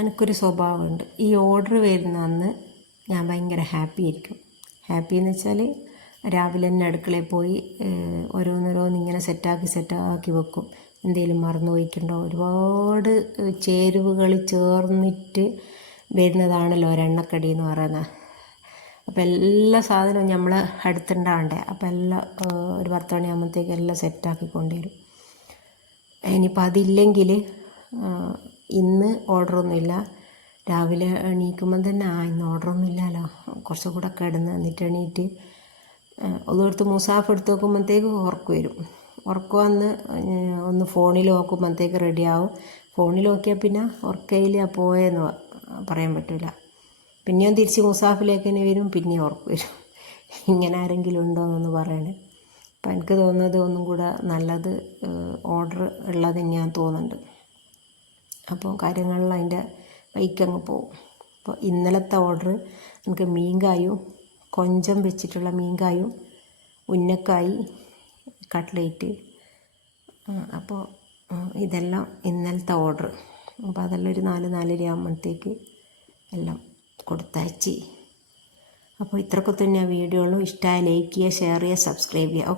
എനിക്കൊരു സ്വഭാവമുണ്ട്. ഈ ഓർഡർ വരുന്ന അന്ന് ഞാൻ ഭയങ്കര ഹാപ്പി ആയിരിക്കും. ഹാപ്പി എന്ന് വെച്ചാൽ രാവിലെ തന്നെ അടുക്കളയിൽ പോയി ഓരോന്നോരോന്ന് ഇങ്ങനെ സെറ്റാക്കി വെക്കും. എന്തെങ്കിലും മറന്നു പോയിട്ടുണ്ടോ? ഒരുപാട് ചേരുവകൾ ചേർന്നിട്ട് വരുന്നതാണല്ലോ ഒരെണ്ണക്കടി എന്ന് പറയുന്നത്. അപ്പോൾ എല്ലാ സാധനവും നമ്മൾ അടുത്തുണ്ടാവണ്ടേ. അപ്പോൾ എല്ലാം ഒരു 10 മണിയാകുമ്പോഴത്തേക്ക് എല്ലാം സെറ്റാക്കി കൊണ്ടുവരും. ഇനിയിപ്പോൾ അതില്ലെങ്കിൽ ഇന്ന് ഓർഡറൊന്നുമില്ല, രാവിലെ എണീക്കുമ്പം തന്നെ ഇന്ന് ഓർഡറൊന്നും ഇല്ലല്ലോ, കുറച്ചും കൂടെ കിടന്ന് എന്നിട്ട് എണീറ്റ് ഒരിടത്ത് മുസാഫ് എടുത്ത് നോക്കുമ്പോഴത്തേക്ക് ഉറക്കം വരും. ഉറക്കം വന്ന് ഒന്ന് ഫോണിൽ നോക്കുമ്പോഴത്തേക്ക് റെഡിയാവും. ഫോണിൽ നോക്കിയാൽ പിന്നെ ഉറക്കയിൽ പോയെന്ന് പറയാൻ പറ്റില്ല. പിന്നെയും തിരിച്ച് മുസാഫിലേക്ക് തന്നെ വരും, പിന്നെയും ഉറക്കം വരും. ഇങ്ങനെ ആരെങ്കിലും ഉണ്ടോ എന്നൊന്ന് പറയണേ. അപ്പം എനിക്ക് തോന്നുന്നത് ഒന്നും കൂടെ നല്ലത് ഓർഡർ ഉള്ളത് തന്നെയാന്ന് തോന്നുന്നുണ്ട്. അപ്പോൾ കാര്യങ്ങളിൽ അതിൻ്റെ വഴിക്കങ്ങ് പോവും. അപ്പോൾ ഇന്നലത്തെ ഓർഡർ എനിക്ക് മീൻകായും കൊഞ്ചം വെച്ചിട്ടുള്ള മീൻകായും ഉന്നക്കായി കട്ട്ലേറ്റ്, അപ്പോൾ ഇതെല്ലാം ഇന്നലത്തെ ഓർഡർ. അപ്പോൾ അതെല്ലാം ഒരു 4-4:30 ആകുമ്പോഴത്തേക്ക് എല്ലാം കൊടുത്തയച്ച്. അപ്പോൾ ഇത്രയൊക്കെ തന്നെ വീഡിയോ ഉള്ളൂ. ഇഷ്ടമായ ലൈക്ക് ചെയ്യുക, ഷെയർ ചെയ്യുക, സബ്സ്ക്രൈബ് ചെയ്യുക.